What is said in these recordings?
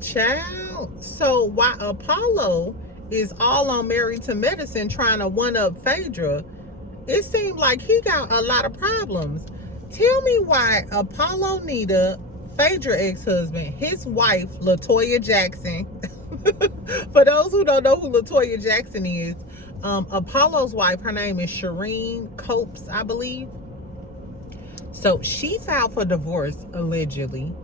Child. So while Apollo is all on Married to Medicine trying to one-up Phaedra, it seemed like he got a lot of problems. Tell me why Apollo Nida, Phaedra ex-husband, his wife, LaToya Jackson. For those who don't know who LaToya Jackson is, Apollo's wife, her name is Shireen Copes, I believe. So she filed for divorce, allegedly.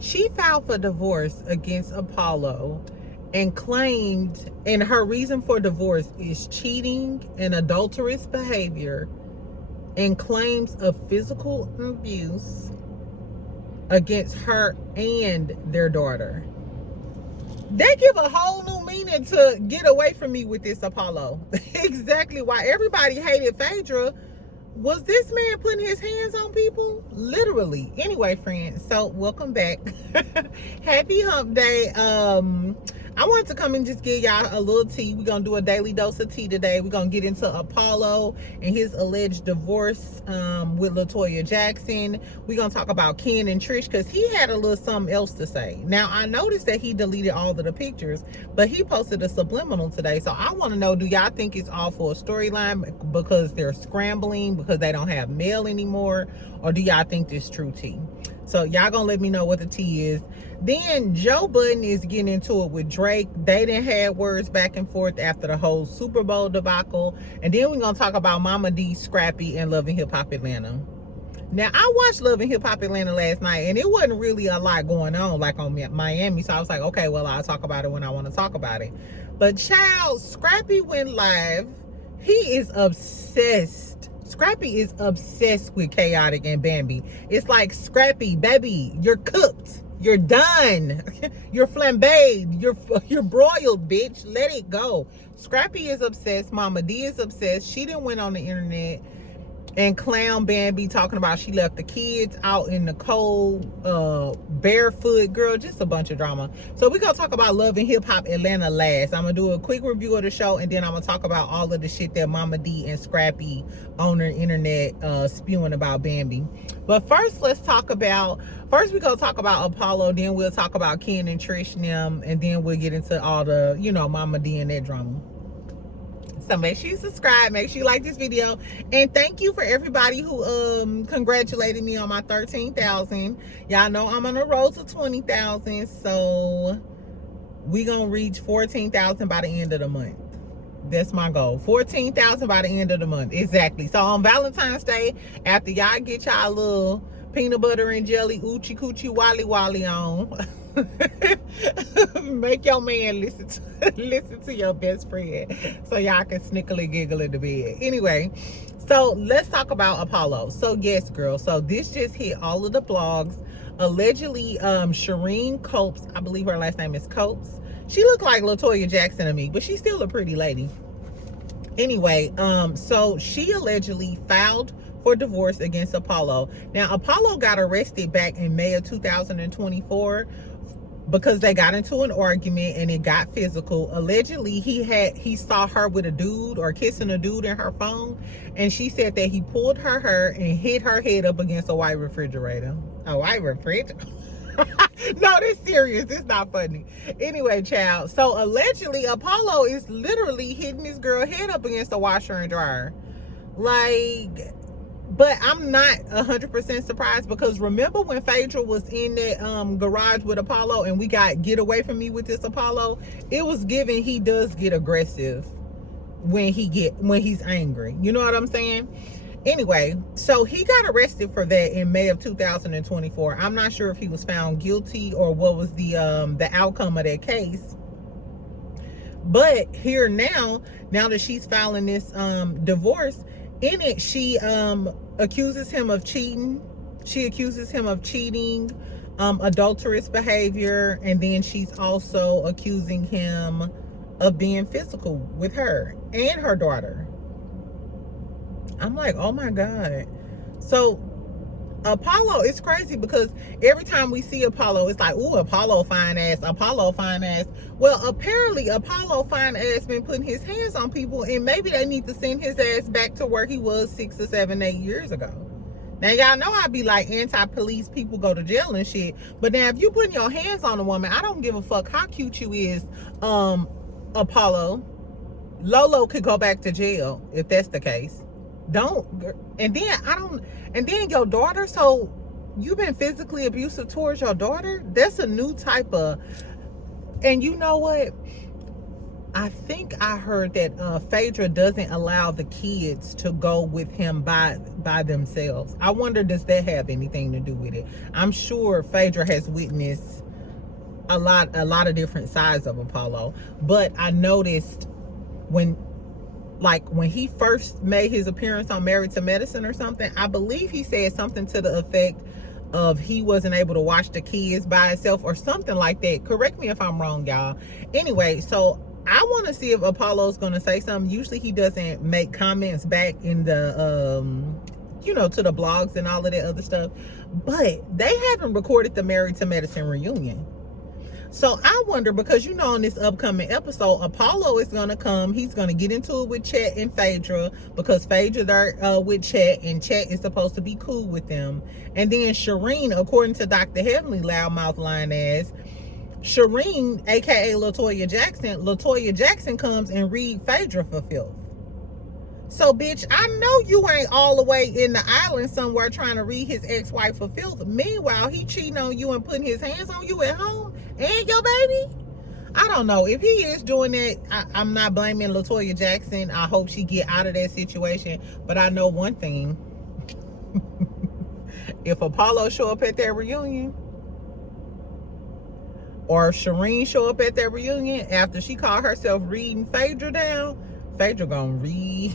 She filed for divorce against Apollo and claimed, and her reason for divorce is cheating and adulterous behavior, and claims of physical abuse against her and their daughter. They give a whole new meaning to get away from me with this Apollo. Exactly why everybody hated Phaedra. Was this man putting his hands on people? Literally. Anyway, friends, so welcome back. Happy hump day. I wanted to come and just give y'all a little tea. We're going to do a daily dose of tea today. We're going to get into Apollo and his alleged divorce with LaToya Jackson. We're going to talk about Ken and Trish because he had a little something else to say. Now, I noticed that he deleted all of the pictures, but he posted a subliminal today. So I want to know, do y'all think it's all for a storyline because they're scrambling because they don't have mail anymore? Or do y'all think this true tea? So y'all gonna let me know what the tea is. Then Joe Budden is getting into it with Drake. They done had words back and forth after the whole Super Bowl debacle. And then we're gonna talk about Momma Dee Scrappy and Love and Hip Hop Atlanta. Now, I watched Love and Hip Hop Atlanta last night, and it wasn't really a lot going on like on Miami. So I was like, okay, well, I'll talk about it when I want to talk about it. But child, Scrappy went live. He is obsessed. Scrappy is obsessed with Chaotic and Bambi. It's like, Scrappy, baby, you're cooked. You're done. You're flambéed. You're broiled, bitch. Let it go. Scrappy is obsessed. Momma Dee is obsessed. She done went on the internet and clown Bambi, talking about she left the kids out in the cold, barefoot. Girl, just a bunch of drama. So we're gonna talk about Love and Hip Hop Atlanta last. I'm gonna do a quick review of the show, and then I'm gonna talk about all of the shit that Momma Dee and Scrappy on the internet spewing about Bambi. But first, we're gonna talk about Apollo, then we'll talk about Ken and Trish and them, and then we'll get into all the, Momma Dee and that drama. So make sure you subscribe, make sure you like this video, and thank you for everybody who congratulated me on my 13,000. Y'all know I'm on the road to 20,000, so we gonna reach 14,000 by the end of the month. That's my goal. 14,000 by the end of the month. Exactly. So on Valentine's Day, after y'all get y'all little peanut butter and jelly oochie coochie wally wally on, make your man listen to your best friend so y'all can snickle and giggle in the bed. Anyway, so let's talk about Apollo. So yes, girl, so this just hit all of the blogs. Allegedly, Shireen Copes, I believe her last name is Copes. She looked like LaToya Jackson to me, but she's still a pretty lady. Anyway, so she allegedly filed for divorce against Apollo. Now, Apollo got arrested back in May of 2024 because they got into an argument and it got physical. Allegedly, he saw her with a dude or kissing a dude in her phone, and she said that he pulled her hair and hit her head up against a white refrigerator. A white refrigerator? No, this serious. This not funny. Anyway, child. So allegedly, Apollo is literally hitting this girl head up against the washer and dryer. Like, but I'm not 100% surprised, because remember when Phaedra was in that garage with Apollo and we got Get Away From Me with this Apollo? It was given he does get aggressive when he's angry. You know what I'm saying? Anyway, so he got arrested for that in May of 2024. I'm not sure if he was found guilty or what was the outcome of that case. But here now that she's filing this divorce, in it she accuses him of cheating. She accuses him of cheating, adulterous behavior, and then she's also accusing him of being physical with her and her daughter. I'm like, oh my God. So Apollo, it's crazy because every time we see Apollo, it's like, ooh, Apollo fine ass, Apollo fine ass. Well, apparently Apollo fine ass been putting his hands on people, and maybe they need to send his ass back to where he was 6 or 7, 8 years ago. Now, y'all know I be like anti-police, people go to jail and shit. But now, if you putting your hands on a woman, I don't give a fuck how cute you is, Apollo. Lolo could go back to jail if that's the case. And then your daughter, so you've been physically abusive towards your daughter? That's a new type of, and you know what? I think I heard that Phaedra doesn't allow the kids to go with him by themselves. I wonder, does that have anything to do with it? I'm sure Phaedra has witnessed a lot of different sides of Apollo, but I noticed when he first made his appearance on Married to Medicine or something, I believe he said something to the effect of he wasn't able to watch the kids by himself or something like that. Correct me if I'm wrong, y'all. Anyway, so I want to see if Apollo's going to say something. Usually he doesn't make comments back in the, to the blogs and all of that other stuff. But they haven't recorded the Married to Medicine reunion. So I wonder, because on this upcoming episode, Apollo is going to come. He's going to get into it with Chet and Phaedra, because Phaedra there with Chet, and Chet is supposed to be cool with them. And then Shireen, according to Dr. Heavenly Loudmouth Line ass, Shireen, aka Latoya Jackson comes and read Phaedra for filth. So, bitch, I know you ain't all the way in the island somewhere trying to read his ex-wife for filth. Meanwhile, he cheating on you and putting his hands on you at home and your baby. I don't know. If he is doing that, I'm not blaming Latoya Jackson. I hope she get out of that situation. But I know one thing. If Apollo show up at that reunion, or Shireen show up at that reunion after she called herself reading Phaedra down, Phaedra gonna read.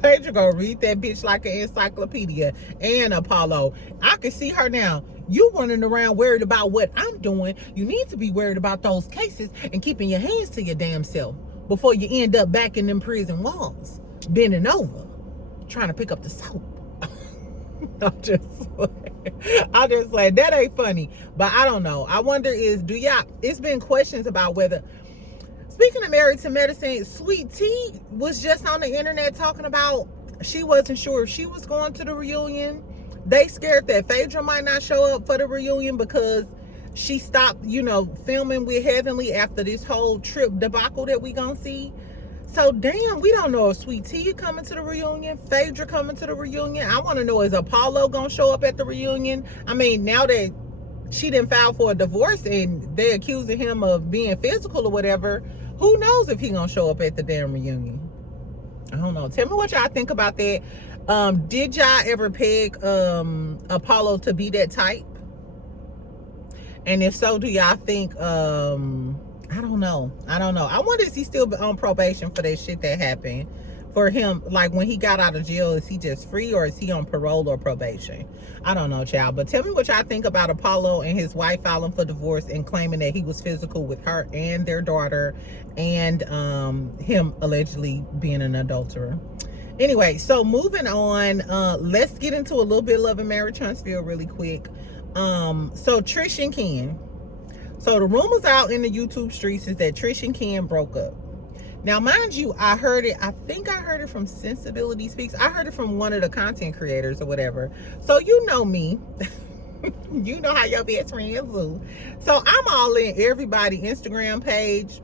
Phaedra gonna read that bitch like an encyclopedia. And Apollo, I can see her now. You running around worried about what I'm doing. You need to be worried about those cases and keeping your hands to your damn self before you end up back in them prison walls, bending over, trying to pick up the soap. I'm just like, that ain't funny. But I don't know. I wonder it's been questions about whether, speaking of Married to Medicine, Sweet Tea was just on the internet talking about she wasn't sure if she was going to the reunion. They scared that Phaedra might not show up for the reunion because she stopped, filming with Heavenly after this whole trip debacle that we gonna see. So, damn, we don't know if Sweet Tea coming to the reunion, Phaedra coming to the reunion. I want to know, is Apollo gonna show up at the reunion? I mean, now that she didn't file for a divorce and they're accusing him of being physical or whatever, who knows if he gonna show up at the damn reunion? I don't know. Tell me what y'all think about that. Did y'all ever peg Apollo to be that type? And if so, do y'all think I don't know. I wonder, is he still on probation for that shit that happened for him? Like, when he got out of jail, is he just free, or is he on parole or probation? I don't know, child. But tell me what y'all think about Apollo and his wife filing for divorce and claiming that he was physical with her and their daughter, and him allegedly being an adulterer. Anyway, so moving on, let's get into a little bit of Love and Marriage Huntsville really quick. So Trish and Ken. So the rumors out in the YouTube streets is that Trish and Ken broke up. Now, mind you, I think I heard it from Sensibility Speaks. I heard it from one of the content creators or whatever. So you know me. You know how your best friends do. So I'm all in everybody Instagram page,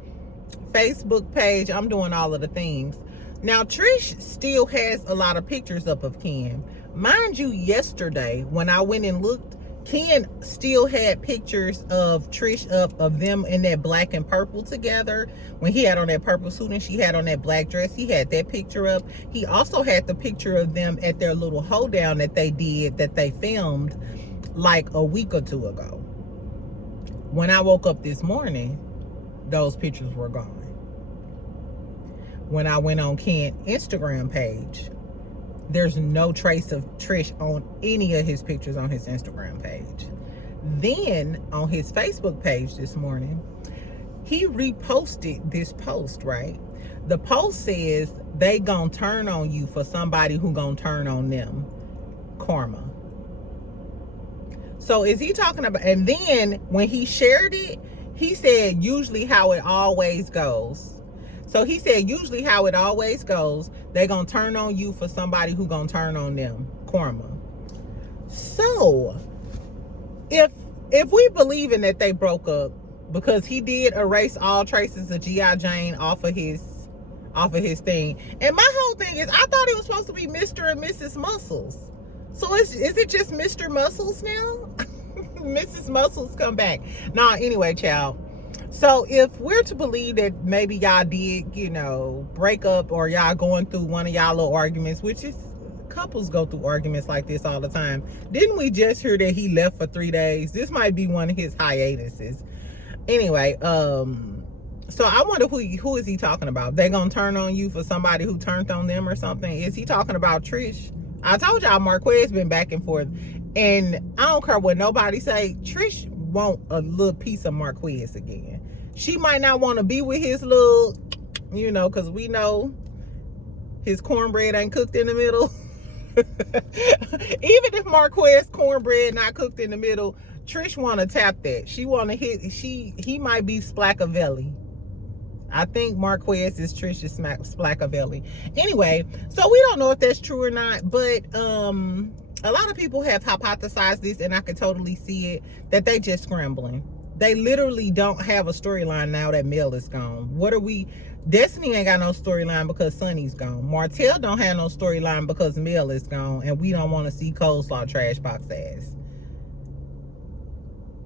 Facebook page. I'm doing all of the things. Now, Trish still has a lot of pictures up of Ken. Mind you, yesterday when I went and looked, Ken still had pictures of Trish up of them in that black and purple together. When he had on that purple suit and she had on that black dress, he had that picture up. He also had the picture of them at their little hoedown that they did, that they filmed like a week or two ago. When I woke up this morning, those pictures were gone. When I went on Ken's Instagram page, there's no trace of Trish on any of his pictures on his Instagram page. Then on his Facebook page this morning, he reposted this post, right? The post says, they gonna turn on you for somebody who gonna turn on them. Karma. So is he talking about, and then when he shared it, he said, usually how it always goes. So he said, usually how it always goes, they're going to turn on you for somebody who going to turn on them. Karma. So if we believe in that they broke up, because he did erase all traces of G.I. Jane off of his thing. And my whole thing is, I thought it was supposed to be Mr. and Mrs. Muscles. So is it just Mr. Muscles now? Mrs. Muscles come back. Nah, anyway, child. So if we're to believe that maybe y'all did, break up, or y'all going through one of y'all little arguments, which is, couples go through arguments like this all the time. Didn't we just hear that he left for 3 days? This might be one of his hiatuses. Anyway, so I wonder who is he talking about? They gonna turn on you for somebody who turned on them or something? Is he talking about Trish? I told y'all Marquez been back and forth, and I don't care what nobody say, Trish want a little piece of Marquez again. She might not want to be with his little, because we know his cornbread ain't cooked in the middle. Even if Marquez cornbread not cooked in the middle, Trish want to tap that. She want to hit. He might be Splackavelli. I think Marquez is Trish's Splackavelli. Anyway, so we don't know if that's true or not, but a lot of people have hypothesized this, and I could totally see it, that they just scrambling. They literally don't have a storyline now that Mel is gone. Destiny ain't got no storyline because Sonny's gone. Martell don't have no storyline because Mel is gone, and we don't want to see Coleslaw trash box ass.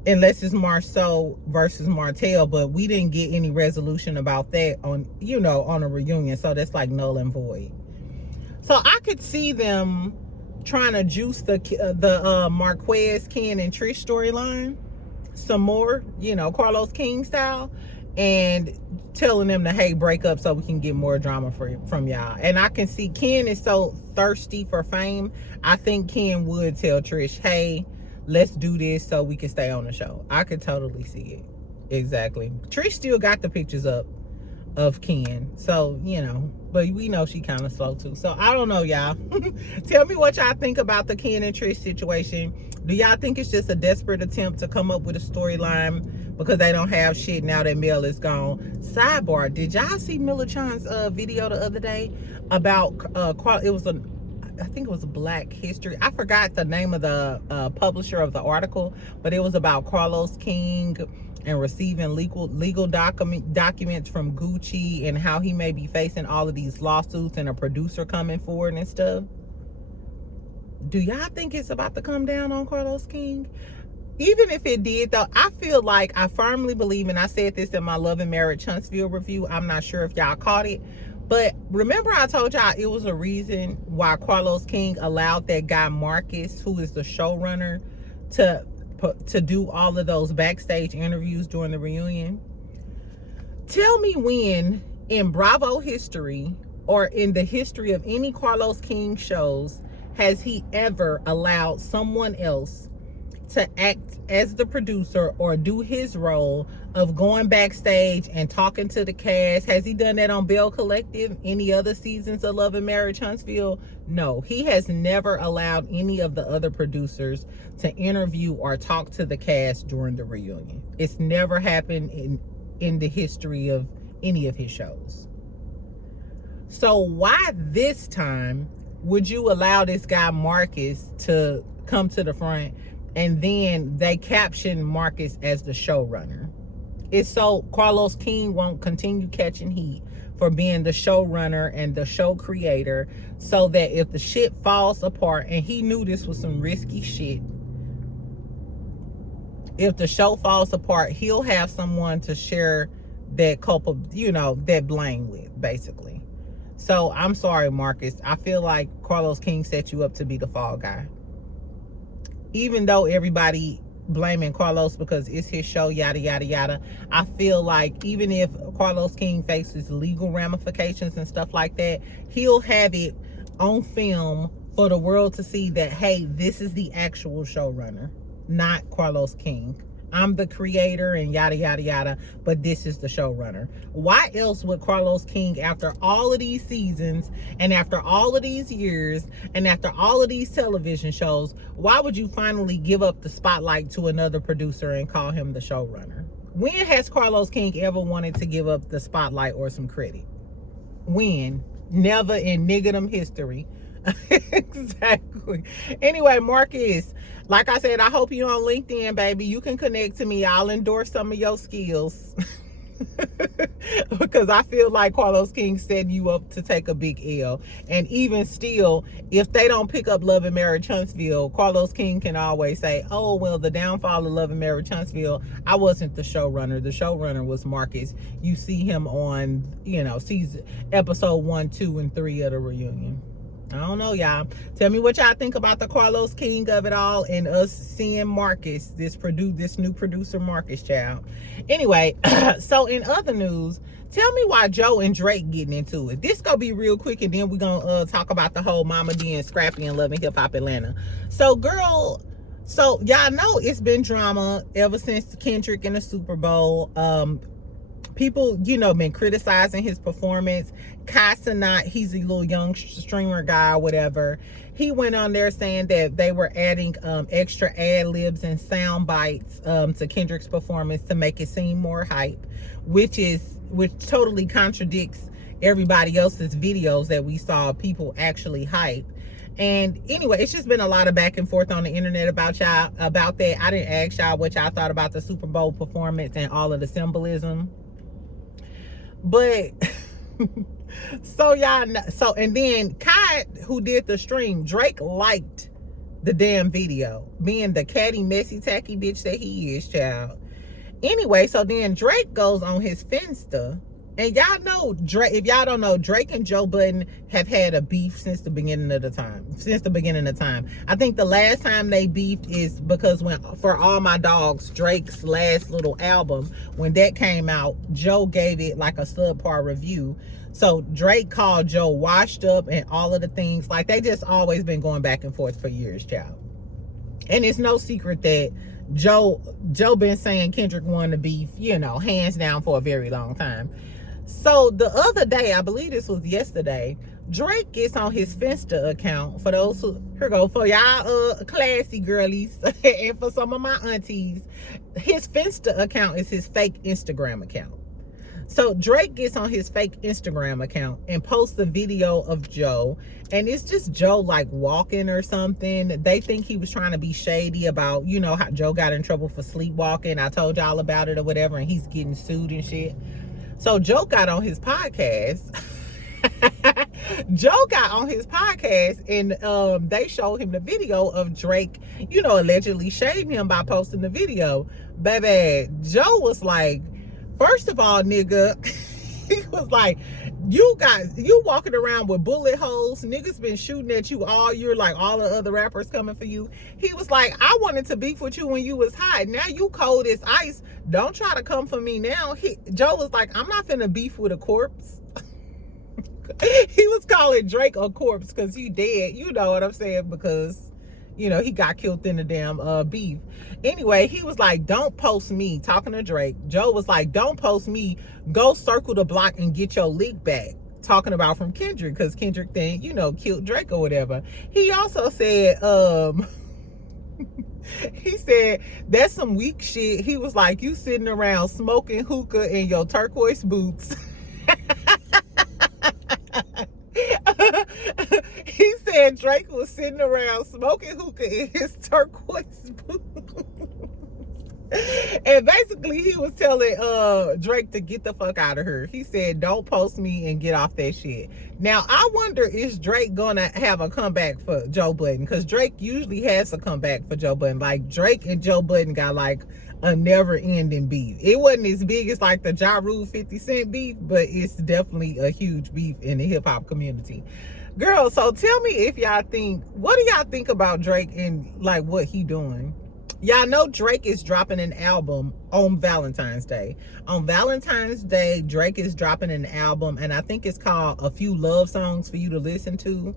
Unless it's Marceau versus Martell, but we didn't get any resolution about that on a reunion, so that's like null and void. So I could see them trying to juice the Marquez, Ken, and Trish storyline some more, Carlos King style, and telling them to, hey, break up so we can get more drama from y'all. And I can see Ken is so thirsty for fame. I think Ken would tell Trish, hey, let's do this so we can stay on the show. I could totally see it. Exactly. Trish still got the pictures up of Ken, so but we know she kind of slow too. So I don't know, y'all. Tell me what y'all think about the Ken and Trish situation. Do y'all think it's just a desperate attempt to come up with a storyline because they don't have shit now that Mel is gone? Sidebar, did y'all see Mila Chan's video the other day about I think it was Black History. I forgot the name of the publisher of the article, but it was about Carlos King and receiving legal documents from Gucci, and how he may be facing all of these lawsuits and a producer coming forward and stuff. Do y'all think it's about to come down on Carlos King? Even if it did, though, I feel like, I firmly believe, and I said this in my Love and Marriage Huntsville review, I'm not sure if y'all caught it, but remember I told y'all it was a reason why Carlos King allowed that guy Marcus, who is the showrunner, to do all of those backstage interviews during the reunion. Tell me when in Bravo history, or in the history of any Carlos King shows, has he ever allowed someone else to act as the producer or do his role of going backstage and talking to the cast? Has he done that on Bell Collective, any other seasons of Love and Marriage Huntsville? No, he has never allowed any of the other producers to interview or talk to the cast during the reunion. It's never happened in the history of any of his shows. So why this time would you allow this guy Marcus to come to the front, and then they caption Marcus as the showrunner? It's so Carlos King won't continue catching heat for being the showrunner and the show creator, so that if the shit falls apart, and he knew this was some risky shit, if the show falls apart, he'll have someone to share that that blame with, basically. So I'm sorry, Marcus. I feel like Carlos King set you up to be the fall guy. Even though everybody blaming Carlos because it's his show, yada, yada, yada, I feel like even if Carlos King faces legal ramifications and stuff like that, he'll have it on film for the world to see that, hey, this is the actual showrunner, not Carlos King. I'm the creator and yada, yada, yada, but this is the showrunner. Why else would Carlos King, after all of these seasons and after all of these years and after all of these television shows, why would you finally give up the spotlight to another producer and call him the showrunner? When has Carlos King ever wanted to give up the spotlight or some credit? When? Never in niggerdom history. Exactly. Anyway, Marcus, like I said, I hope you're on LinkedIn, baby. You can connect to me. I'll endorse some of your skills. Because I feel like Carlos King set you up to take a big L. And even still, if they don't pick up Love and Marriage Huntsville, Carlos King can always say, oh, well, the downfall of Love and Marriage Huntsville, I wasn't the showrunner. The showrunner was Marcus. You see him on, season episode 1, 2, and 3 of the reunion. I don't know, y'all. Tell me what y'all think about the Carlos King of it all and us seeing Marcus, this new producer Marcus, child. Anyway, so in other news, tell me why Joe and Drake getting into it. This gonna be real quick, and then we're gonna talk about the whole Momma Dee and Scrappy and Love and Hip Hop Atlanta. So y'all know it's been drama ever since Kendrick in the Super Bowl. People, been criticizing his performance. Kai Cenat, he's a little young streamer guy or whatever. He went on there saying that they were adding extra ad libs and sound bites to Kendrick's performance to make it seem more hype, which totally contradicts everybody else's videos that we saw people actually hype. And anyway, it's just been a lot of back and forth on the internet about that. I didn't ask y'all what y'all thought about the Super Bowl performance and all of the symbolism. But and then Kai, who did the stream, Drake liked the damn video, being the catty, messy, tacky bitch that he is, child. Anyway, so then Drake goes on his Finsta. And y'all know, Drake, if y'all don't know, Drake and Joe Budden have had a beef since the beginning of time. I think the last time they beefed is because when For All My Dogs, Drake's last little album, when that came out, Joe gave it like a subpar review. So Drake called Joe washed up and all of the things. Like, they just always been going back and forth for years, child. And it's no secret that Joe been saying Kendrick won the beef, hands down for a very long time. So the other day, I believe this was yesterday, Drake gets on his Finsta account. For those who, for y'all classy girlies and for some of my aunties, his Finsta account is his fake Instagram account. So Drake gets on his fake Instagram account and posts a video of Joe, and it's just Joe like walking or something. They think he was trying to be shady about, how Joe got in trouble for sleepwalking. I told y'all about it or whatever, and he's getting sued and shit. So Joe got on his podcast. And they showed him the video of Drake, allegedly shading him by posting the video. Baby, Joe was like, first of all, nigga, he was like, you walking around with bullet holes. Niggas been shooting at you all year, like all the other rappers coming for you. He was like, I wanted to beef with you when you was hot. Now you cold as ice. Don't try to come for me now. Joe was like, I'm not finna beef with a corpse. He was calling Drake a corpse because he dead. You know what I'm saying? Because, he got killed in the damn beef. Anyway, he was like, don't post me, talking to Drake. Joe was like, don't post me. Go circle the block and get your leak back. Talking about from Kendrick, because Kendrick then, killed Drake or whatever. He also said, he said, that's some weak shit. He was like, you sitting around smoking hookah in your turquoise boots. He said Drake was sitting around smoking hookah in his turquoise boots. And basically he was telling Drake to get the fuck out of here. He said, don't post me and get off that shit. Now I wonder, is Drake gonna have a comeback for Joe Budden? Because Drake usually has a comeback for Joe Budden. Like, Drake and Joe Budden got like a never-ending beef. It wasn't as big as like the Ja Rule 50 Cent beef, but it's definitely a huge beef in the hip-hop community. Girl, so tell me if y'all think, what do y'all think about Drake and like what he doing? Y'all know Drake is dropping an album on Valentine's Day. On Valentine's Day, Drake is dropping an album, and I think it's called A Few Love Songs for You to Listen to.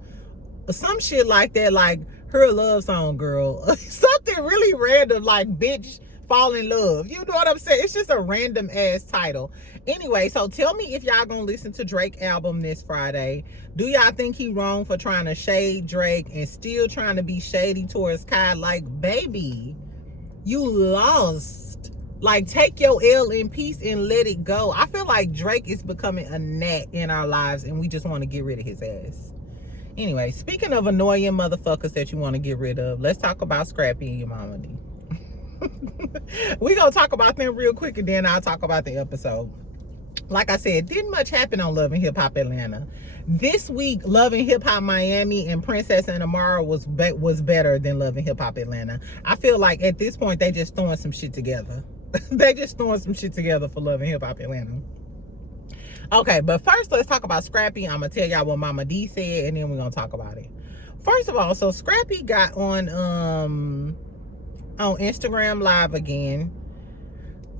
Some shit like that, like Her Love Song, girl. Something really random, like Bitch Fall in Love. You know what I'm saying? It's just a random ass title. Anyway, so tell me if y'all gonna listen to Drake album this Friday. Do y'all think he wrong for trying to shade Drake and still trying to be shady towards Kai? Like, baby, you lost. Like, take your L in peace and let it go. I feel like Drake is becoming a gnat in our lives, and we just want to get rid of his ass. Anyway, speaking of annoying motherfuckers that you want to get rid of, let's talk about Scrappy and your Momma Dee. We're going to talk about them real quick, and then I'll talk about the episode. Like I said, didn't much happen on Love and Hip Hop Atlanta. This week, Love and Hip Hop Miami and Princess and Amara was better than Love and Hip Hop Atlanta. I feel like at this point, they just throwing some shit together. They just throwing some shit together for Love and Hip Hop Atlanta. Okay, but first, let's talk about Scrappy. I'm going to tell y'all what Momma Dee said, and then we're going to talk about it. First of all, so Scrappy got on Instagram Live again.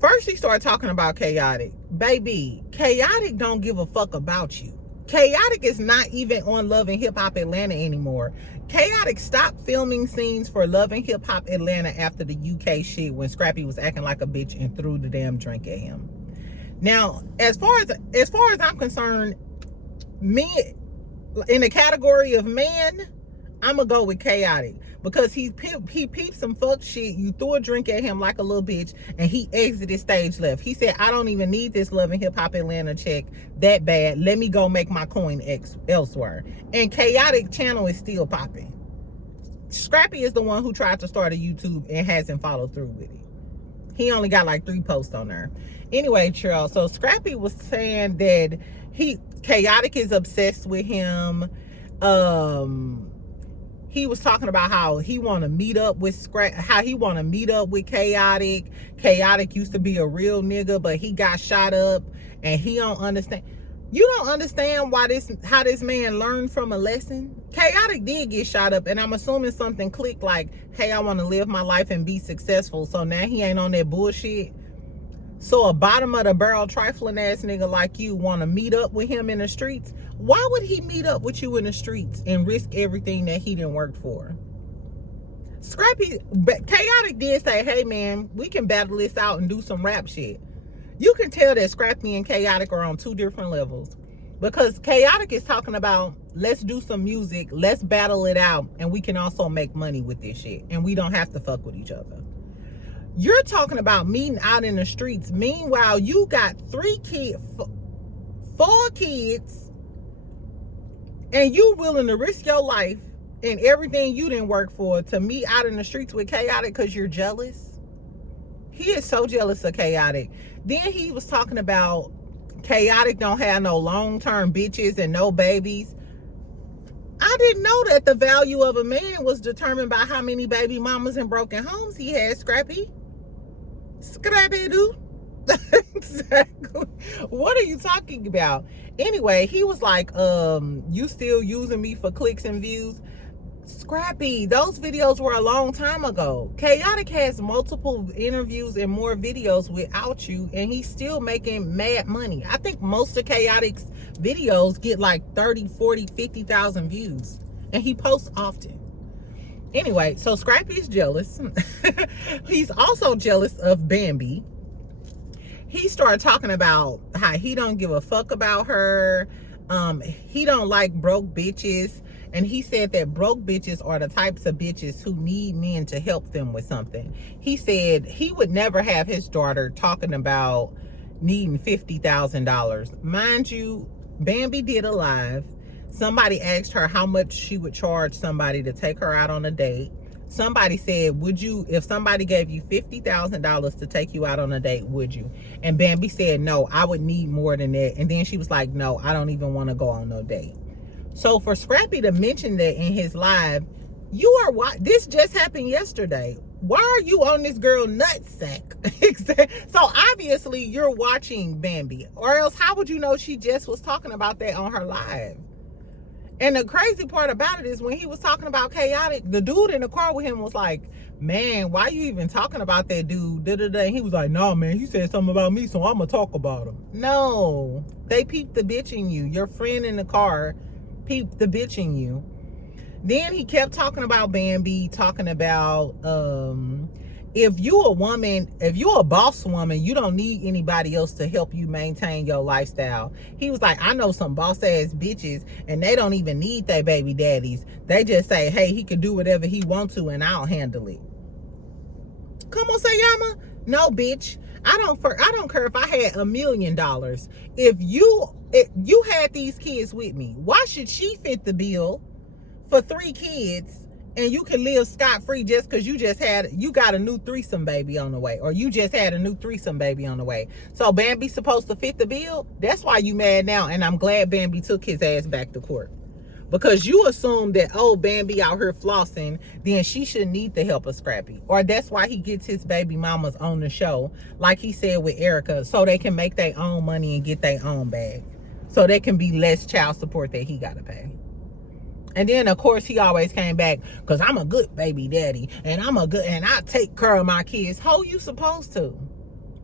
First, he started talking about Chaotic. Baby, Chaotic don't give a fuck about you. Chaotic is not even on Love and Hip Hop Atlanta anymore. Chaotic stopped filming scenes for Love and Hip Hop Atlanta after the UK shit when Scrappy was acting like a bitch and threw the damn drink at him. Now, as far as I'm concerned, me in the category of man, I'm gonna go with Chaotic because he peeped some fuck shit. You threw a drink at him like a little bitch, and he exited stage left. He said, "I don't even need this Love and Hip Hop Atlanta check that bad. Let me go make my coin elsewhere." And Chaotic channel is still popping. Scrappy is the one who tried to start a YouTube and hasn't followed through with it. He only got like 3 posts on there. Anyway, Cheryl, so Scrappy was saying that Chaotic is obsessed with him. He was talking about how he want to meet up with Chaotic. Chaotic used to be a real nigga, but he got shot up, and he don't understand. You don't understand how this man learned from a lesson. Chaotic did get shot up, and I'm assuming something clicked like, hey, I want to live my life and be successful. So now he ain't on that bullshit. So a bottom of the barrel trifling ass nigga like you want to meet up with him in the streets? Why would he meet up with you in the streets and risk everything that he didn't work for? Chaotic did say, hey man, we can battle this out and do some rap shit. You can tell that Scrappy and Chaotic are on 2 different levels, because Chaotic is talking about, let's do some music, let's battle it out, and we can also make money with this shit, and we don't have to fuck with each other. You're talking about meeting out in the streets. Meanwhile, you got 4 kids, and you willing to risk your life and everything you didn't work for to meet out in the streets with Chaotic because you're jealous. He is so jealous of Chaotic. Then he was talking about Chaotic don't have no long-term bitches and no babies. I didn't know that the value of a man was determined by how many baby mamas and broken homes he had, Scrappy. Scrappy-doo. Exactly. What are you talking about? Anyway, he was like, you still using me for clicks and views? Scrappy, those videos were a long time ago. Chaotic has multiple interviews and more videos without you, and he's still making mad money. I think most of Chaotic's videos get like 30, 40, 50,000 views, and he posts often. Anyway, so Scrappy is jealous. He's also jealous of Bambi. He started talking about how he don't give a fuck about her. He don't like broke bitches. And he said that broke bitches are the types of bitches who need men to help them with something. He said he would never have his daughter talking about needing $50,000. Mind you, Bambi did a live. Somebody asked her how much she would charge somebody to take her out on a date. Somebody said, if somebody gave you $50,000 to take you out on a date, would you? And Bambi said, no, I would need more than that. And then she was like, no, I don't even want to go on no date. So for Scrappy to mention that in his live, this just happened yesterday. Why are you on this girl nutsack? So obviously you're watching Bambi, or else how would you know she just was talking about that on her live? And the crazy part about it is when he was talking about Chaotic, the dude in the car with him was like, man, why you even talking about that dude? And he was like, no, man, he said something about me, so I'm going to talk about him. No, they peeped the bitch in you. Your friend in the car peeped the bitch in you. Then he kept talking about Bambi, talking about, if you a boss woman, you don't need anybody else to help you maintain your lifestyle. He was like, I know some boss ass bitches and they don't even need their baby daddies. They just say, hey, he can do whatever he wants to and I'll handle it. Come on, Sayama. No, bitch. I don't care if I had $1 million. If you had these kids with me, why should she fit the bill for 3 kids and you can live scot-free just because you got a new threesome baby on the way, or you just had a new threesome baby on the way. So Bambi's supposed to fit the bill? That's why you mad now, and I'm glad Bambi took his ass back to court. Because you assume that, oh, Bambi out here flossing, then she shouldn't need the help of Scrappy. Or that's why he gets his baby mamas on the show, like he said with Erica, so they can make their own money and get their own bag. So there can be less child support that he got to pay. And then, of course, he always came back, because I'm a good baby daddy, and I take care of my kids. How you supposed to?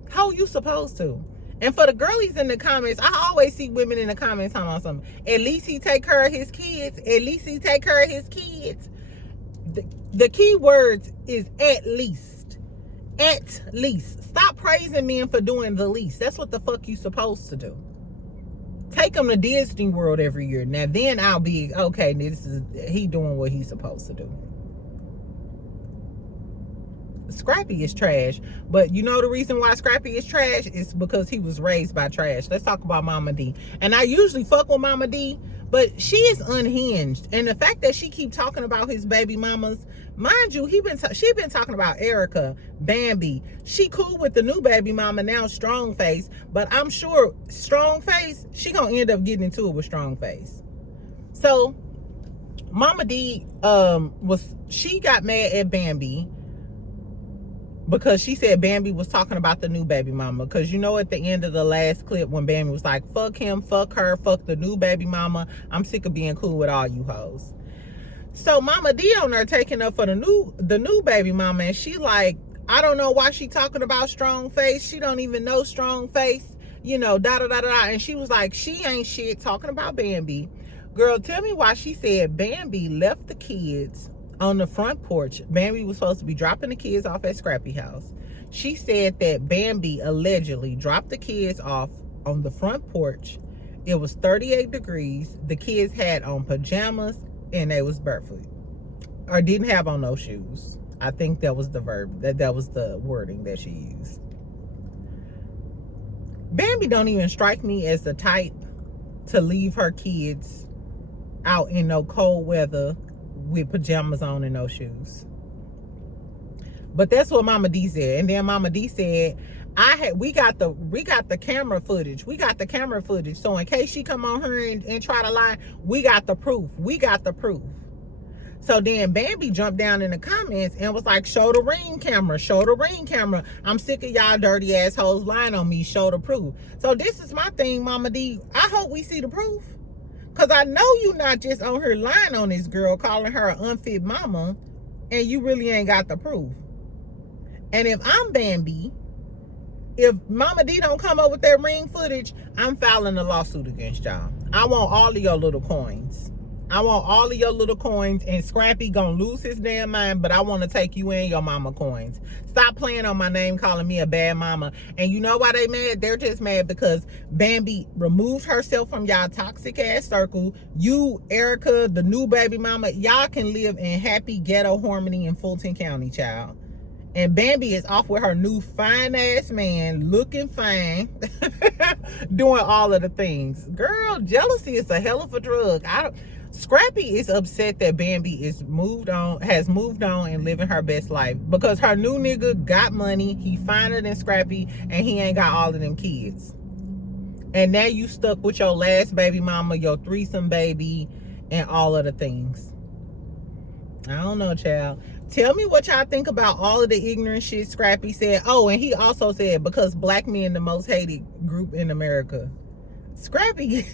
How you supposed to? And for the girlies in the comments, I always see women in the comments talking about something. At least he take care of his kids. At least he take care of his kids. The key words is at least. At least. Stop praising men for doing the least. That's what the fuck you supposed to do. Take him to Disney World every year. Now then I'll be, okay, he doing what he's supposed to do. Scrappy is trash, but you know the reason why Scrappy is trash is because he was raised by trash. Let's talk about Momma Dee. And I usually fuck with Momma Dee, but she is unhinged. And the fact that she keep talking about his baby mamas, mind you, she been talking about Erica, Bambi. She cool with the new baby mama now, Strong Face, but I'm sure Strong Face, she gonna end up getting into it with Strong Face. So Momma Dee she got mad at Bambi because she said Bambi was talking about the new baby mama. Because you know at the end of the last clip when Bambi was like, fuck him, fuck her, fuck the new baby mama, I'm sick of being cool with all you hoes. So Momma Dee on there taking up for the new baby mama, and she like, I don't know why she talking about Strong Face. She don't even know Strong Face, you know, da da da da. And she was like, she ain't shit talking about Bambi. Girl, tell me why she said Bambi left the kids on the front porch. Bambi was supposed to be dropping the kids off at Scrappy house. She said that Bambi allegedly dropped the kids off on the front porch. It was 38 degrees. The kids had on pajamas and they was barefoot, or didn't have on no shoes. I think that was the verb, that was the wording that she used. Bambi don't even strike me as the type to leave her kids out in no cold weather with pajamas on and no shoes. But that's what Momma Dee said. And then Momma Dee said, we got the camera footage. We got the camera footage. So in case she come on her and try to lie, we got the proof. We got the proof. So then Bambi jumped down in the comments and was like, show the ring camera, show the ring camera. I'm sick of y'all dirty assholes lying on me, show the proof. So this is my thing, Momma Dee. I hope we see the proof. Because I know you not just on her lying on this girl, calling her an unfit mama, and you really ain't got the proof. And if I'm Bambi, if Momma Dee don't come up with that ring footage, I'm filing a lawsuit against y'all. I want all of your little coins. I want all of your little coins, and Scrappy gonna lose his damn mind, but I want to take you and your mama coins. Stop playing on my name, calling me a bad mama. And you know why they mad? They're just mad because Bambi removed herself from y'all toxic ass circle. You, Erica, the new baby mama, y'all can live in happy ghetto harmony in Fulton County, child. And Bambi is off with her new fine ass man, looking fine, doing all of the things. Girl, jealousy is a hell of a drug. Scrappy is upset that Bambi has moved on and living her best life because her new nigga got money, he finer than Scrappy, and he ain't got all of them kids. And now you stuck with your last baby mama, your threesome baby, and all of the things. I don't know, child. Tell me what y'all think about all of the ignorant shit Scrappy said. Oh, and he also said, because black men the most hated group in America. Scrappy...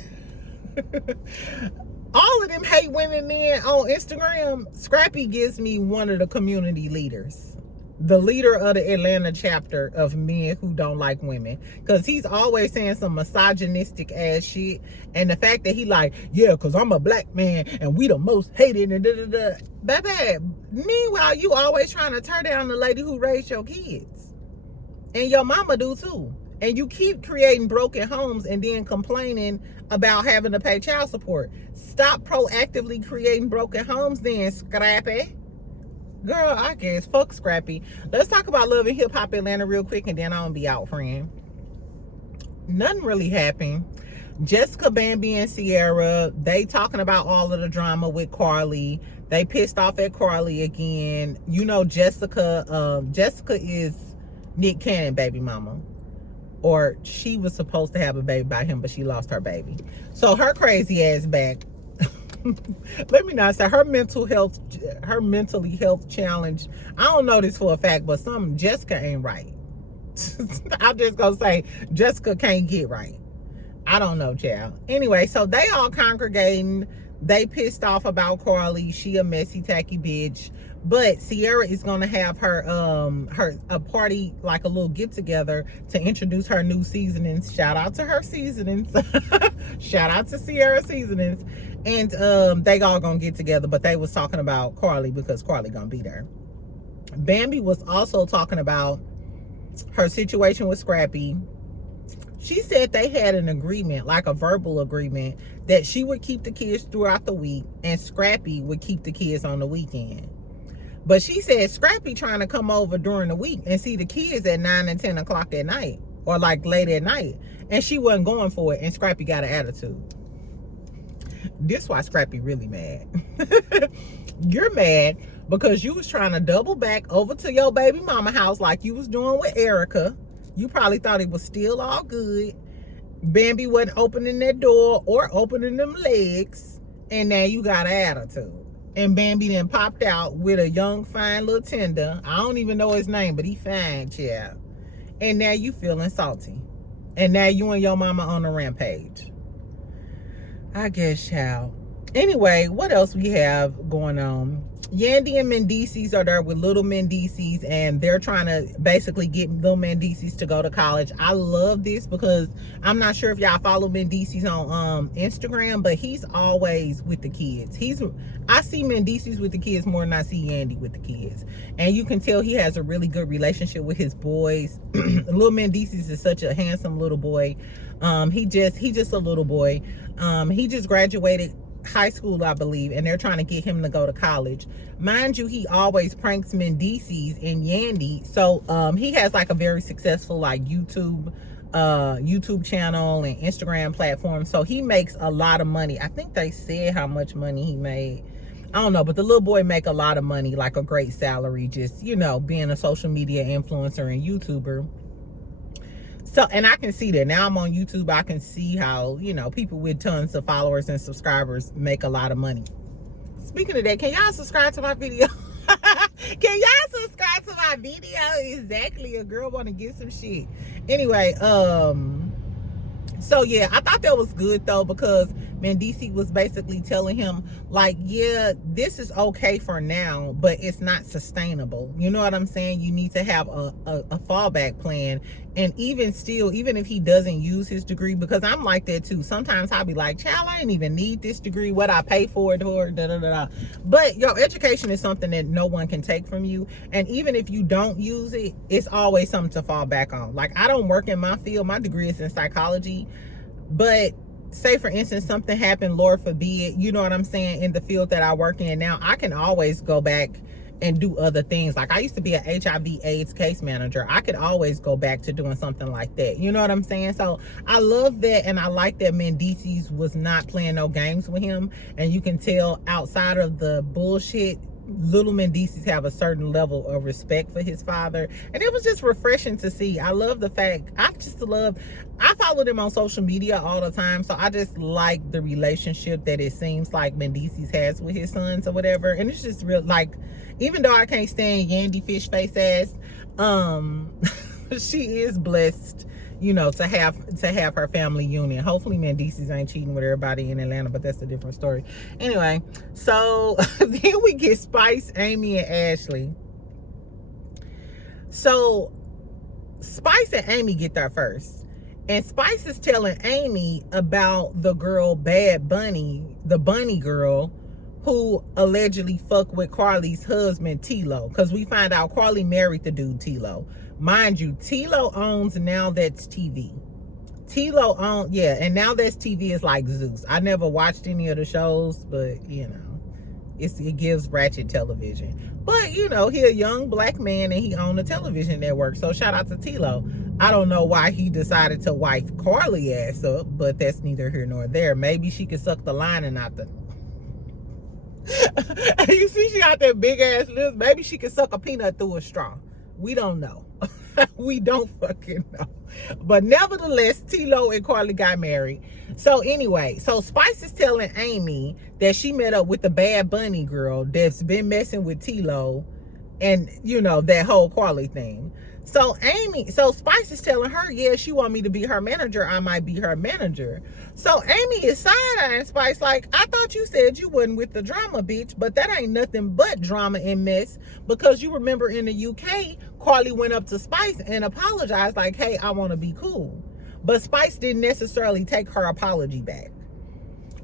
all of them hate women men on Instagram. Scrappy gives me one of the community leaders. The leader of the Atlanta chapter of men who don't like women. Because he's always saying some misogynistic ass shit. And the fact that he like, yeah, because I'm a black man and we the most hated and da-da-da. Baby, meanwhile, you always trying to tear down the lady who raised your kids. And your mama do too. And you keep creating broken homes and then complaining about having to pay child support. Stop proactively creating broken homes then, Scrappy. Girl, I guess, fuck Scrappy. Let's talk about Love and Hip Hop Atlanta real quick and then I'm gonna be out, friend. Nothing really happened. Jessica, Bambi, and Sierra, they talking about all of the drama with Carly. They pissed off at Carly again. You know, Jessica is Nick Cannon baby mama, or she was supposed to have a baby by him, but she lost her baby. So her crazy ass back. Let me not say her mentally health challenge. I don't know this for a fact, but Jessica ain't right. I'm just gonna say Jessica can't get right. I don't know, child. Anyway, so they all congregating. They pissed off about Carly. She a messy, tacky bitch. But Sierra is gonna have her a party, like a little get together, to introduce her new seasonings. Shout out to her seasonings. Shout out to Sierra seasonings. And they all gonna get together, but they was talking about Carly because Carly gonna be there. Bambi was also talking about her situation with Scrappy. She said they had an agreement, like a verbal agreement, that she would keep the kids throughout the week and Scrappy would keep the kids on the weekend. But she said Scrappy trying to come over during the week and see the kids at 9 and 10 o'clock at night, or like late at night, and she wasn't going for it, and Scrappy got an attitude. This why Scrappy really mad. You're mad because you was trying to double back over to your baby mama house like you was doing with Erica. You probably thought it was still all good. Bambi wasn't opening that door or opening them legs, and now you got an attitude. And Bambi then popped out with a young, fine little tender. I don't even know his name, but he fine, child. And now you feeling salty. And now you and your mama on a rampage. I guess, child. Anyway, what else we have going on? Yandy and Mendices are there with little Mendices, and they're trying to basically get little Mendices to go to college. I love this because I'm not sure if y'all follow Mendices on Instagram, but he's always with the kids. I see Mendices with the kids more than I see Yandy with the kids, and you can tell he has a really good relationship with his boys. Little Mendices is such a handsome little boy. He just a little boy. He just graduated high school, I believe, and they're trying to get him to go to college. Mind you, he always pranks Mendices and Yandy. So he has like a very successful like YouTube channel and Instagram platform. So he makes a lot of money. I think they said how much money he made. I don't know, but the little boy make a lot of money, like a great salary, just, you know, being a social media influencer and YouTuber. So, and I can see that now I'm on YouTube. I can see how, you know, people with tons of followers and subscribers make a lot of money. Speaking of that, can y'all subscribe to my video? Can y'all subscribe to my video? Exactly. A girl want to get some shit. Anyway, so yeah, I thought that was good though, because Mendici was basically telling him like, yeah, this is okay for now, but it's not sustainable. You know what I'm saying? You need to have a fallback plan. And even still, even if he doesn't use his degree, because I'm like that too. Sometimes I'll be like, child, I ain't even need this degree. What I pay for it for, da da da. But your education is something that no one can take from you. And even if you don't use it, it's always something to fall back on. Like, I don't work in my field. My degree is in psychology. But say, for instance, something happened, Lord forbid, you know what I'm saying, in the field that I work in now, I can always go back and do other things. Like, I used to be an HIV/AIDS case manager. I could always go back to doing something like that. You know what I'm saying? So I love that, and I like that Mendices was not playing no games with him. And you can tell outside of the bullshit, little Mendices have a certain level of respect for his father, and it was just refreshing to see. I love the fact, I followed him on social media all the time, so I just like the relationship that it seems like Mendices has with his sons or whatever. And it's just real, like, even though I can't stand Yandy fish face ass, she is blessed, you know, to have her family union. Hopefully Mendices ain't cheating with everybody in Atlanta, but that's a different story. Anyway, so then we get Spice, Amy, and Ashley. So Spice and Amy get there first, and Spice is telling Amy about the girl Bad Bunny, the bunny girl, who allegedly fucked with Carly's husband, Tilo, because we find out Carly married the dude Tilo. Mind you, Tilo owns Now That's TV. Tilo owns, yeah, and Now That's TV is like Zeus. I never watched any of the shows, but, you know, it gives ratchet television. But, you know, he a young black man and he owned a television network, so shout out to Tilo. I don't know why he decided to wife Carly ass up, but that's neither here nor there. Maybe she could suck the lining out the... You see she got that big ass lips. Maybe she could suck a peanut through a straw. We don't know. We don't fucking know. But nevertheless, T-Lo and Carly got married. So anyway, so Spice is telling Amy that she met up with the Bad Bunny girl that's been messing with T-Lo and, you know, that whole Carly thing. So Spice is telling her, yeah, she want me to be her manager. I might be her manager. So Amy is side-eyeing Spice like, I thought you said you wasn't with the drama, bitch. But that ain't nothing but drama and mess. Because you remember in the UK, Carly went up to Spice and apologized like, hey, I want to be cool. But Spice didn't necessarily take her apology back.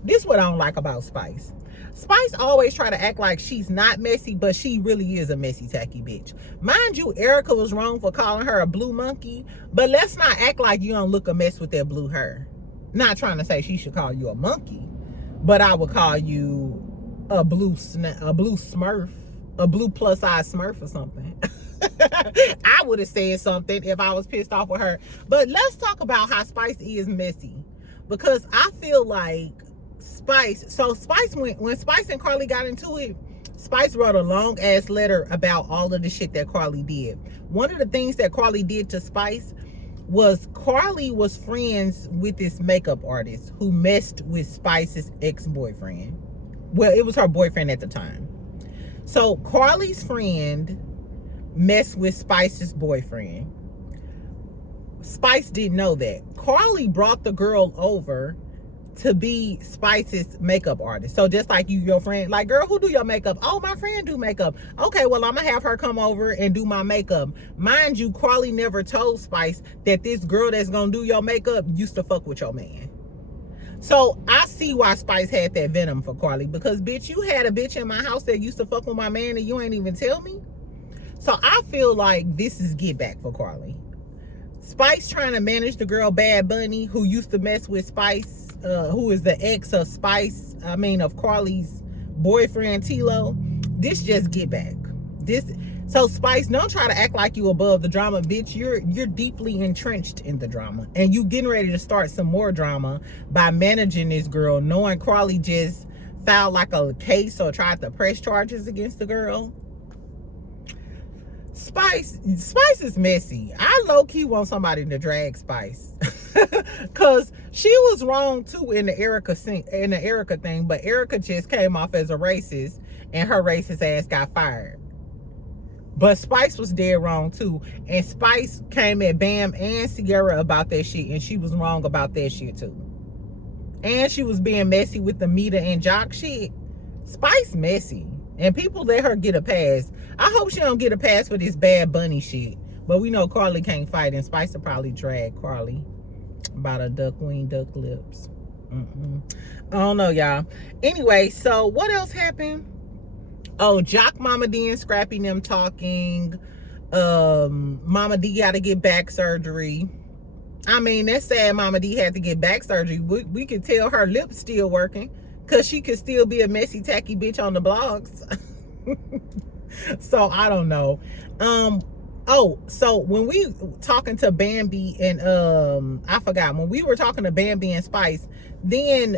This is what I don't like about Spice. Spice always try to act like she's not messy, but she really is a messy, tacky bitch. Mind you, Erica was wrong for calling her a blue monkey, but let's not act like you don't look a mess with that blue hair. Not trying to say she should call you a monkey, but I would call you a blue smurf, a blue plus size smurf or something. I would have said something if I was pissed off with her. But let's talk about how Spice is messy, because I feel like Spice, when Spice and Carly got into it, Spice wrote a long ass letter about all of the shit that Carly did. One of the things that Carly did to Spice was Carly was friends with this makeup artist who messed with Spice's ex-boyfriend. Well, it was her boyfriend at the time. So Carly's friend messed with Spice's boyfriend. Spice didn't know that. Carly brought the girl over to be Spice's makeup artist. So just like you, your friend, like, girl, who do your makeup? Oh, my friend do makeup. Okay, well, I'm gonna have her come over and do my makeup. Mind you, Carly never told Spice that this girl that's gonna do your makeup used to fuck with your man. So I see why Spice had that venom for Carly, because bitch, you had a bitch in my house that used to fuck with my man and you ain't even tell me. So I feel like this is get back for Carly. Spice trying to manage the girl Bad Bunny, who used to mess with Spice, who is the ex of of Carly's boyfriend T-Lo. This just get back. So Spice, don't try to act like you above the drama, bitch. You're deeply entrenched in the drama, and you getting ready to start some more drama by managing this girl, knowing Carly just filed like a case or tried to press charges against the girl. Spice is messy. I low-key want somebody to drag Spice. Cause she was wrong too in the Erica thing, but Erica just came off as a racist and her racist ass got fired. But Spice was dead wrong too. And Spice came at Bam and Sierra about that shit, and she was wrong about that shit too. And she was being messy with the Nida and Jock shit. Spice messy. And people let her get a pass. I hope she don't get a pass for this Bad Bunny shit. But we know Carly can't fight, and Spice will probably drag Carly about a duck wing, duck lips. I don't know, y'all. Anyway, so what else happened? Oh, Jock, Momma Dee and Scrappy and them talking. Momma Dee got to get back surgery. I mean, that's sad Momma Dee had to get back surgery. We could tell her lips still working, because she could still be a messy, tacky bitch on the blogs. So, I don't know. So when we talking to Bambi and, I forgot. When we were talking to Bambi and Spice, then,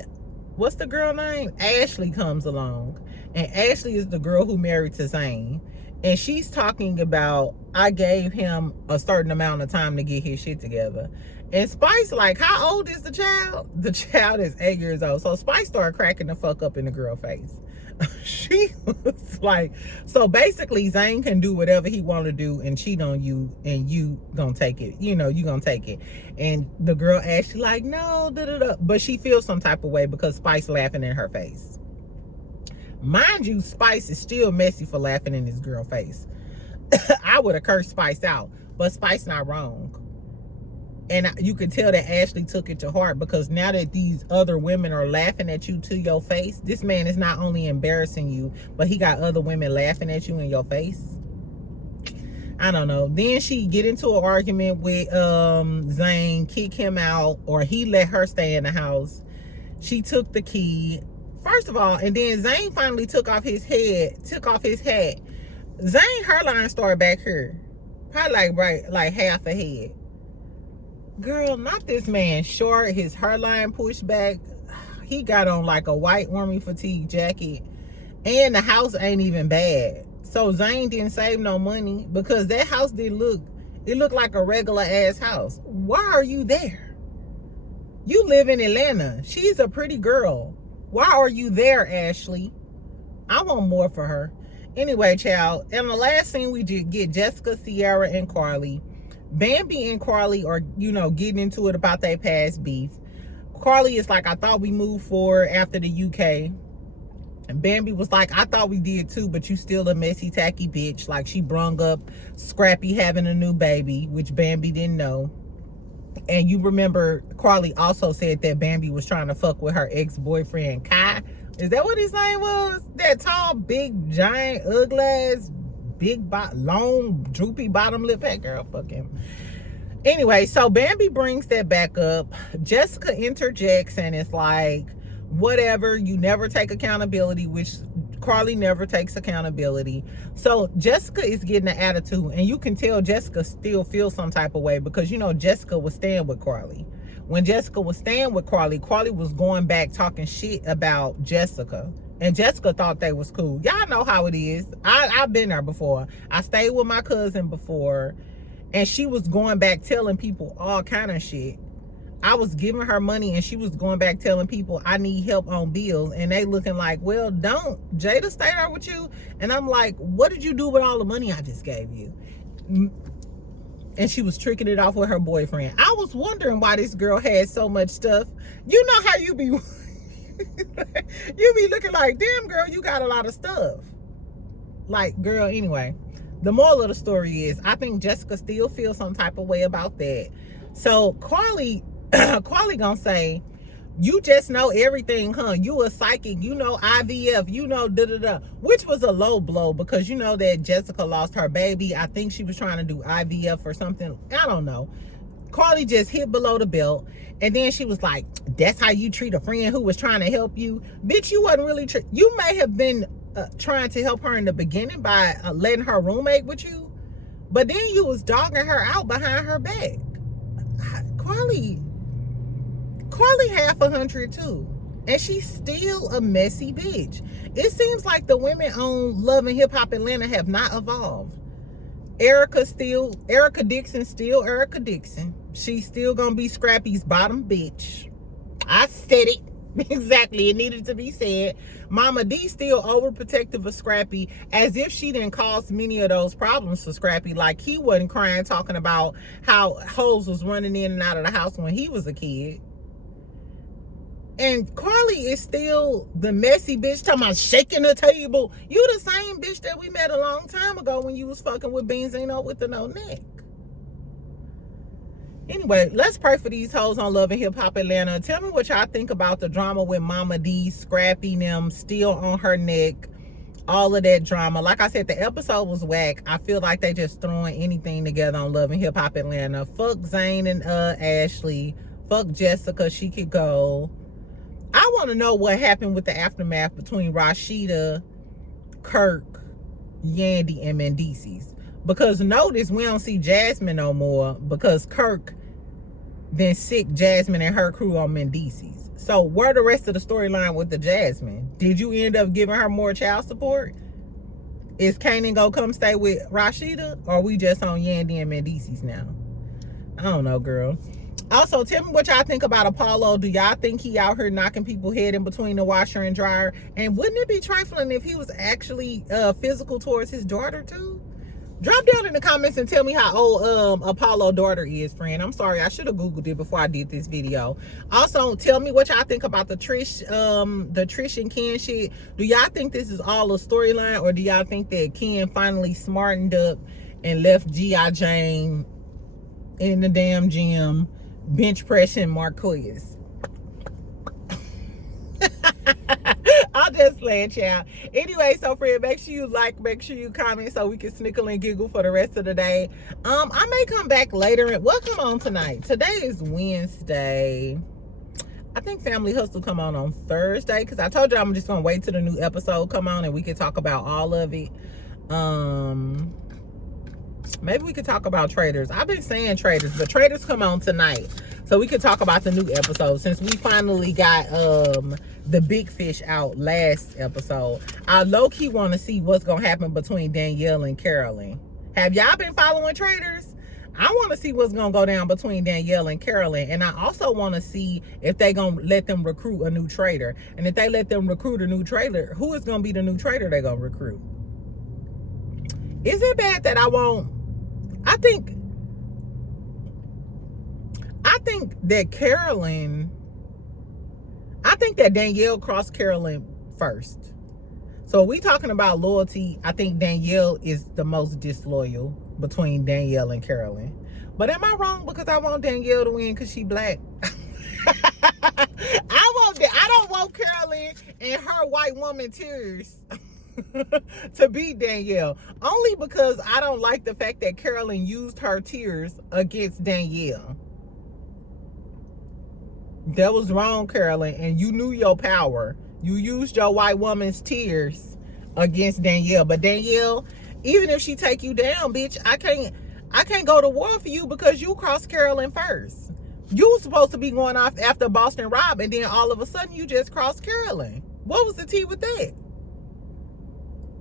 what's the girl name? Ashley comes along. And Ashley is the girl who married to Zane. And she's talking about, I gave him a certain amount of time to get his shit together. And Spice like, how old is the child? The child is 8 years old. So Spice started cracking the fuck up in the girl face. She was like, so basically Zane can do whatever he want to do and cheat on you, and you gonna take it. You know, you gonna take it. And the girl Ashley like, no, but she feels some type of way because Spice laughing in her face. Mind you, Spice is still messy for laughing in this girl face. I would have cursed Spice out, but Spice not wrong. And you can tell that Ashley took it to heart, because now that these other women are laughing at you to your face, this man is not only embarrassing you, but he got other women laughing at you in your face. I don't know. Then she get into an argument with Zane, kick him out, or he let her stay in the house. She took the key. First of all, and then Zane finally took off his hat. Zane hairline started back here. Probably like half a head. Girl, not this man short, his hairline pushed back. He got on like a white army fatigue jacket, and the house ain't even bad. So Zane didn't save no money because that house didn't look, it looked like a regular ass house. Why are you there? You live in Atlanta. She's a pretty girl. Why are you there, Ashley? I want more for her. Anyway, child, and the last scene we did get Jessica, Sierra, and Carly. Bambi and Carly are, you know, getting into it about their past beef. Carly is like, I thought we moved forward after the UK. And Bambi was like, I thought we did too, but you still a messy, tacky bitch. Like, she brung up Scrappy having a new baby, which Bambi didn't know. And you remember Carly also said that Bambi was trying to fuck with her ex-boyfriend, Kai. Is that what his name was? That tall, big, giant, ugly ass, long, droopy bottom lip hat girl? Fuck him. Anyway, so Bambi brings that back up. Jessica interjects and it's like, whatever, you never take accountability, which Carly never takes accountability. So Jessica is getting an attitude, and you can tell Jessica still feels some type of way because, you know, Jessica was staying with Carly. When Jessica was staying with Carly, Carly was going back talking shit about Jessica. And Jessica thought they was cool. Y'all know how it is. I've been there before. I stayed with my cousin before, and she was going back telling people all kind of shit. I was giving her money and she was going back telling people I need help on bills, and they looking like, well, don't Jada stay there with you? And I'm like, what did you do with all the money I just gave you? And she was tricking it off with her boyfriend. I was wondering why this girl had so much stuff. You know how you be you be looking like, damn girl, you got a lot of stuff. Like, girl, anyway, the moral of the story is I think Jessica still feels some type of way about that. So Carly gonna say, you just know everything, huh? You a psychic, you know IVF, you know da-da-da, which was a low blow because you know that Jessica lost her baby. I think she was trying to do IVF or something. I don't know. Carly just hit below the belt, and then she was like, that's how you treat a friend who was trying to help you? Bitch, you wasn't really, you may have been trying to help her in the beginning by letting her roommate with you, but then you was dogging her out behind her back. Carly half 100 too, and she's still a messy bitch. It seems like the women on Love and Hip Hop Atlanta have not evolved. Erica Dixon still Erica Dixon. She's still gonna be Scrappy's bottom bitch. I said it. Exactly, it needed to be said. Momma Dee still overprotective of Scrappy, as if she didn't cause many of those problems for Scrappy. Like, he wasn't crying talking about how hoes was running in and out of the house when he was a kid. And Carly is still the messy bitch talking about shaking the table. You the same bitch that we met a long time ago when you was fucking with Benzino with the no neck. Anyway, let's pray for these hoes on Love and Hip Hop Atlanta. Tell me what y'all think about the drama with Momma Dee Scrappy them still on her neck. All of that drama. Like I said, the episode was whack. I feel like they just throwing anything together on Love and Hip Hop Atlanta. Fuck Zane and Ashley. Fuck Jessica. She could go. I want to know what happened with the aftermath between Rashida, Kirk, Yandy, and Mendices. Because notice we don't see Jasmine no more because Kirk then sick Jasmine and her crew on Mendices. So where the rest of the storyline with the Jasmine? Did you end up giving her more child support? Is Kanan gonna come stay with Rashida? Or are we just on Yandy and Mendices now? I don't know, girl. Also, tell me what y'all think about Apollo. Do y'all think he out here knocking people's head in between the washer and dryer? And wouldn't it be trifling if he was actually physical towards his daughter too? Drop down in the comments and tell me how old Apollo's daughter is, friend. I'm sorry, I should have Googled it before I did this video. Also, tell me what y'all think about the Trish and Ken shit. Do y'all think this is all a storyline, or do y'all think that Ken finally smartened up and left G.I. Jane in the damn gym bench pressing Marquez? I'll just play it, y'all. Anyway, so friend, make sure you like, make sure you comment so we can snickle and giggle for the rest of the day. I may come back later. What come on tonight? Today is Wednesday. I think Family Hustle come on Thursday, because I told you I'm just gonna wait till the new episode come on and we can talk about all of it. Maybe we could talk about Traitors. I've been saying Traitors, but Traitors come on tonight. So we could talk about the new episode since we finally got the big fish out last episode. I low-key want to see what's going to happen between Danielle and Carolyn. Have y'all been following Traitors? I want to see what's going to go down between Danielle and Carolyn. And I also want to see if they going to let them recruit a new traitor. And if they let them recruit a new traitor, who is going to be the new traitor they're going to recruit? Is it bad that I won't? I think that Carolyn, I think that Danielle crossed Carolyn first. So we talking about loyalty. I think Danielle is the most disloyal between Danielle and Carolyn. But am I wrong because I want Danielle to win because she black? I don't want Carolyn and her white woman tears to beat Danielle. Only because I don't like the fact that Carolyn used her tears against Danielle. That was wrong, Carolyn, and you knew your power. You used your white woman's tears against Danielle. But Danielle, even if she take you down, bitch, I can't go to war for you because you crossed Carolyn first. You were supposed to be going off after Boston Rob, and then all of a sudden you just crossed Carolyn. What was the tea with that?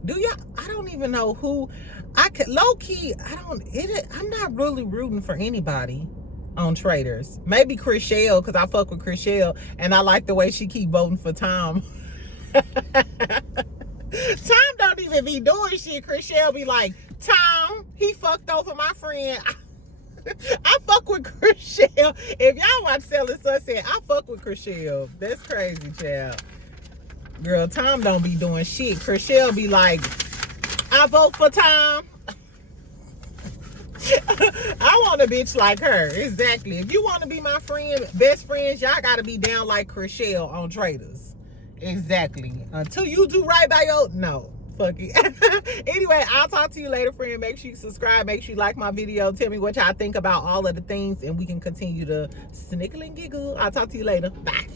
I don't even know who. Low-key, I'm not really rooting for anybody on Traitors. Maybe Chriselle, because I fuck with Chriselle and I like the way she keep voting for Tom. Tom don't even be doing shit. Chriselle be like, Tom, he fucked over my friend. I fuck with Chriselle. If y'all watch Selling Sunset, I fuck with Chriselle. That's crazy, child. Girl, Tom don't be doing shit. Chriselle be like, I vote for Tom. I want a bitch like her. Exactly. If you want to be my friend, best friends, y'all got to be down like Chriselle on Traitors. Exactly. Until you do right by your... No. Fuck it. Anyway, I'll talk to you later, friend. Make sure you subscribe. Make sure you like my video. Tell me what y'all think about all of the things, and we can continue to snickle and giggle. I'll talk to you later. Bye.